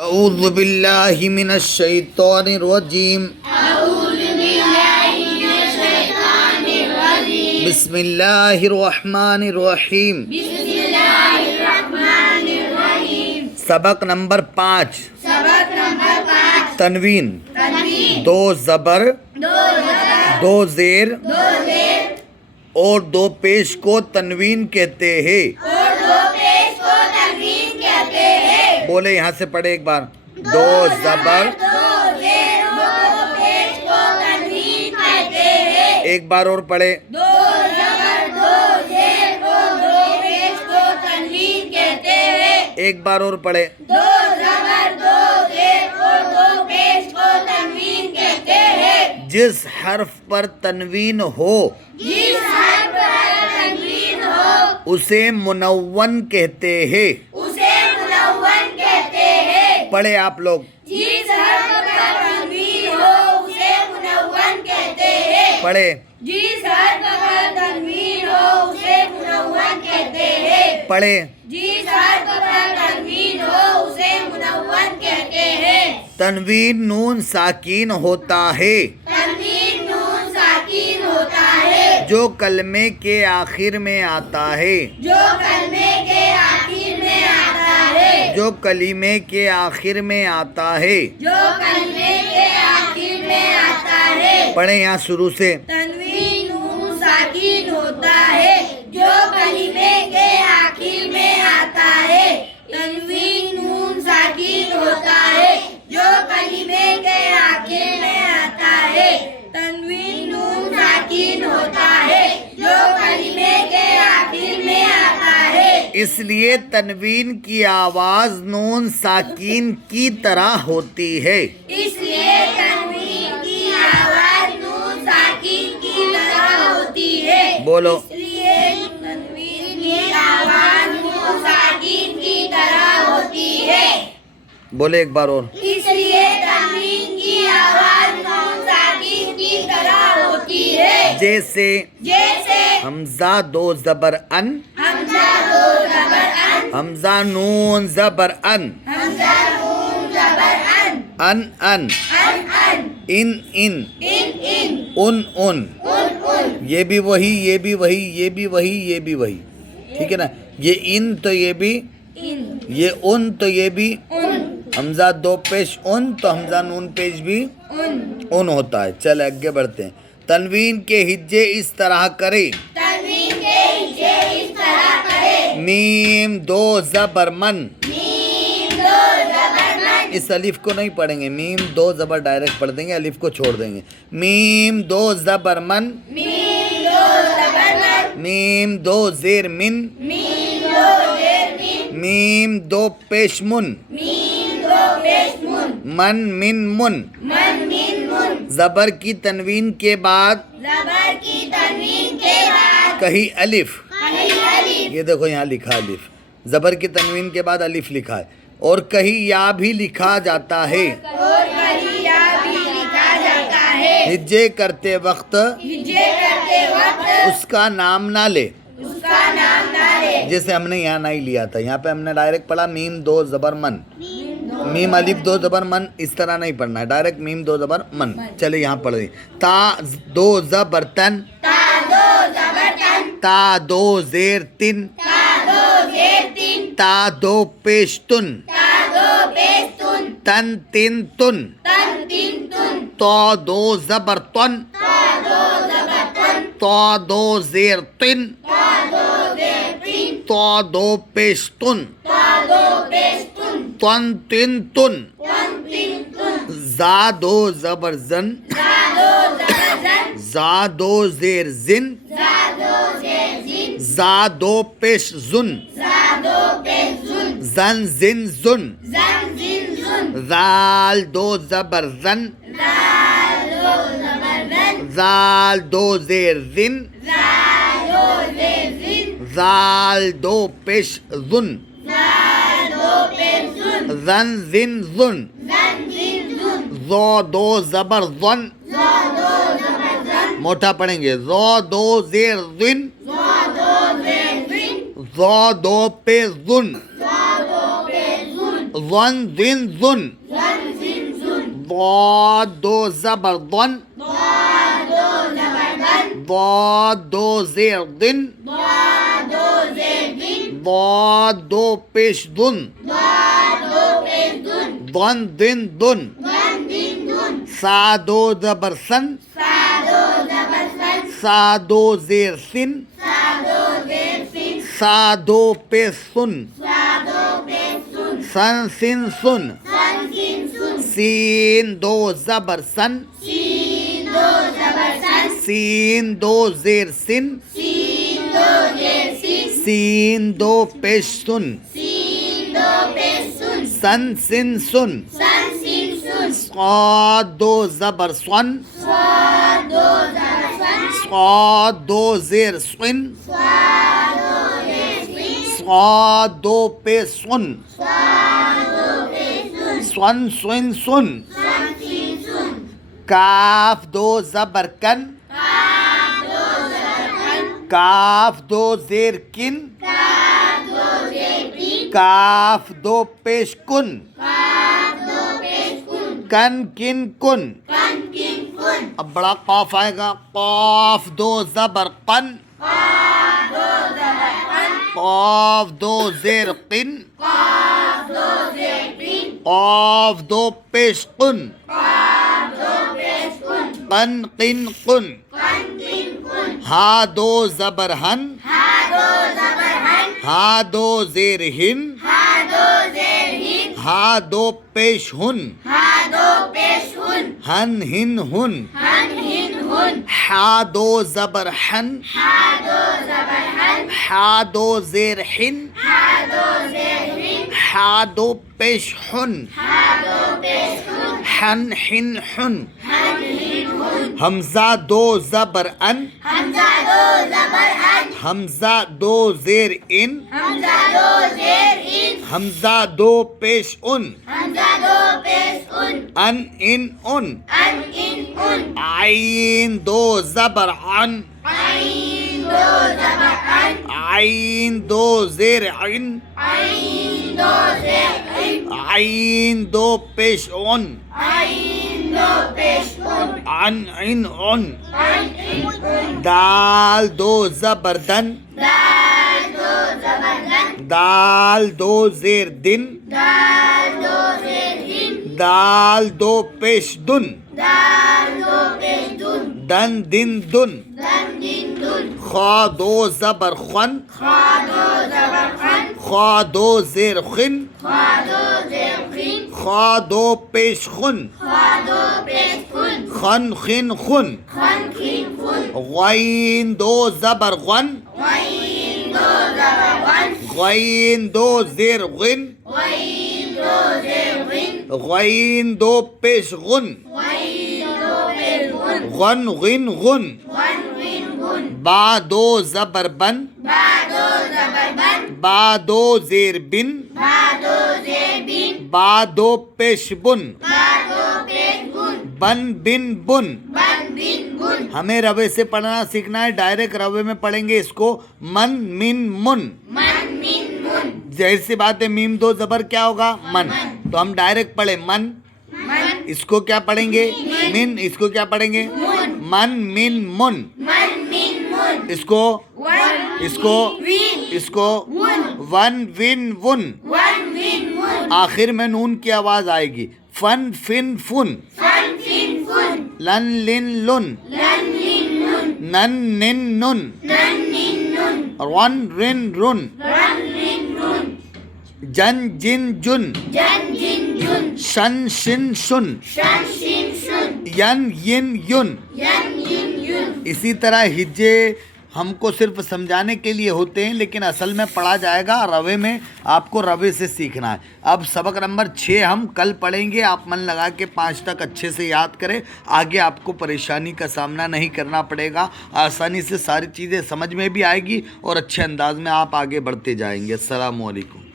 اعوذ باللہ من الشیطان الرجیم بسم اللہ الرحمن الرحیم سبق نمبر 5 تنوین دو زبر دو زیر اور دو پیش کو تنوین کہتے ہیں بولے یہاں سے پڑھے ایک بار دو زبر ایک بار اور پڑھے ایک بار اور پڑھے جس حرف پر تنوین ہو اسے منون کہتے ہیں پڑھے آپ لوگ پڑھے پڑھے تنوین نون ساکین ہوتا ہے جو کلمے کے آخر میں آتا ہے جو کلمے کے آخر میں آتا ہے پڑھیں یہاں شروع سے تنوین نون ساکین ہوتا ہے جو کلمے کے آخر میں آتا ہے تنوین نون ساکین ہوتا ہے جو کلمے کے آخر میں آتا ہے تنوین نون ساکین ہوتا ہے جو کلمے کے آخر میں آتا ہے اس لیے تنوین کی آواز نون ساکین کی طرح ہوتی ہے اس لیے تنوین کی آواز نون ساکین کی طرح ہوتی ہے بولو اس لیے تنوین کی آواز نون ساکین کی طرح ہوتی ہے بولے ایک بار اور اس لیے تنوین کی آواز نون ساکین کی طرح ہوتی ہے جیسے حمزہ دو زبر ان حمزہ دو زبر ان حمزہ نون زبر ان حمزہ نون زبر ان ان ان ان ان ان ان یہ بھی وہی یہ بھی وہی یہ بھی وہی یہ بھی وہی ٹھیک ہے نا یہ ان تو یہ بھی یہ ان تو یہ بھی حمزہ دو پیش ان تو حمزہ نون پیش بھی ان ہوتا ہے چل آگے بڑھتے ہیں تنوین کے ہجے اس طرح کرے تنوین کے ہجے اس طرح کرے میم دو زبر من میم دو زبر من اس الف کو نہیں پڑھیں گے میم دو زبر ڈائریکٹ پڑھ دیں گے الف کو چھوڑ دیں گے میم دو زبر من میم دو زبر من میم دو زیر من میم دو زیر من میم دو پیش من میم دو پیش من من من من من من من زبر کی تنوین کے بعد زبر کی تنوین کے بعد کہیں الف کہیں الف یہ دیکھو یہاں لکھا الف زبر کی تنوین کے بعد الف لکھا ہے اور کہیں یا بھی لکھا جاتا ہے اور کہیں یا بھی لکھا جاتا ہے ہجے کرتے وقت ہجے کرتے وقت اس کا نام نہ لے اس کا نام نہ لے جیسے ہم نے یہاں نہیں لیا تھا یہاں پہ ہم نے ڈائریکٹ پڑھا میم دو زبر من میم الف دو زبر من اس طرح نہیں پڑھنا ہے ڈائریکٹ میم دو زبر من چلے یہاں پڑھ دیں تا دو زبر تن تا دو زبر تن تا دو زیر تن تا دو زیر تن تا دو پیش تن تا دو پیش تن تن تن تن تن تن تن تو دو زبر تن تا دو زبر تن تو دو زیر تن تا دو زیر تن تو دو پیش تن تا دو پیش تن تن تن تن تن تن تن زا دو زبر زن تا دو زبر زن زا دو زیر زن زا دو زیر زن زا دو پیش زن زا دو پیش زن زن زن زن زن زن زن زال دو زبر زن زال دو زبر زن زال دو زیر زن زال دو زیر زن زال دو پیش زن زال دو پیش زن زن زن زن زن زن زن زو دو زبر زن زا دو زبر زن موٹا پڑھیں گے زو دو زیر زن زا دو زیر زن زو دو پہ زن ظن ذن ظن زن زن زن ضاد دو زبر ضن ضاد دو زبر دن ضاد دو زیر دن ضاد دو زیر دن ضاد دو پیش دن ضاد دو پیش دن ضن دن دن دن دن دن سا دو زبر سن سا دو زبر سن سا دو زیر سن سا دو زیر سن سا دو پیش سن سا دو پیش سن سن سن سن سن سن سن سین دو زبر سن سین دو زبر سن سین دو زیر سن سین دو زیر سن سین دو پیش سن سین دو پیش سن سن سن سن سن سن سن صاد دو زبر سن صاد دو زبر سن صاد دو زیر سن صاد دو زیر سن صاد دو پیش سن صاد دو پیش سن سن سن سن سن سن سن کاف دو زبر کن کاف دو زبر کن کاف دو زیر کن کاف دو زیر کن کاف دو پیش کن کاف دو پیش کن کن کن کن کن کن کن اب بڑا قاف آئے گا قاف دو زبر قن قاف دو زبر قن قاف دو زیر قن قاف دو زیر قن قاف دو پیش قن قاف دو پیش کن قن قن قن قن قن قن ہا دو زبر ہن ہا دو زبر ہن ہا دو زیر ہن ہا دو زیر ہن ہا دو پیش ہن ہا دو پیش ہن ہن ہن ہن ہن ہن ہن ہا دو زبر ہن ہا دو زبر ہن ہا دو زیر ہن ہا دو زیر ہن ہا دو پیش ہن ہا دو پیش ہن ہن ہن ہن ہن ہن ہن حمزہ دو زبر ان حمزہ دو زبر ان حمزہ دو زیر ان حمزہ دو زیر ان حمزہ دو پیش ان حمزہ دو پیش ان ان ان ان ان عین دو زبر عن عین دو زبر ان عین دو زیر عن عین دو زیر ان عین دو پیش ان عین دو پیش ان عن عن عن ان دال دو زبر دن دال دو زبر دن دال دو زیر دن دال دو زیر دن دال دو پیش دن دال دو پیش دن دن دن دن دن دن دن خا دو زبر خن خا دو زبر خن خا دو زیر خن خا دو زیر خن خا دو پیش خن خا دو پیش خن خن خن خن خن خن خن غین دو زبر غن غین دو زبر غن غین دو زیر غن غین دو زیر غن غین دو پیش غن غین دو پیش غن غن غن غن غن غن غن با دو زبر بن با دو زبر بن با دو زیر بن با دو زیر بن با دو پیش بن با دو پیش بن بن بن بن بن بن بن ہمیں روے سے پڑھنا سیکھنا ہے ڈائریکٹ روے میں پڑھیں گے اس کو من من من من من من ظاہر سی بات ہے میم دو زبر کیا ہوگا من تو ہم ڈائریکٹ پڑھیں من من اس کو کیا پڑھیں گے من اس کو کیا پڑھیں گے من من من من من من اس کو ون اس کو وین اس کو one one one one one when one آخر میں نون کی آواز آئے گی فن فن فن فن فن فن لن لن لن لن لن لن نن نن نن نن نن نن رن رن رن رن رن رن جن جن جن جن جن جن شن شن شن شن شن شن ین ین یون ین ین ین اسی طرح ہجے ہم کو صرف سمجھانے کے لیے ہوتے ہیں لیکن اصل میں پڑھا جائے گا روے میں آپ کو روے سے سیکھنا ہے اب سبق نمبر 6 ہم کل پڑھیں گے آپ من لگا کے 5 تک اچھے سے یاد کریں آگے آپ کو پریشانی کا سامنا نہیں کرنا پڑے گا آسانی سے ساری چیزیں سمجھ میں بھی آئے گی اور اچھے انداز میں آپ آگے بڑھتے جائیں گے السلام علیکم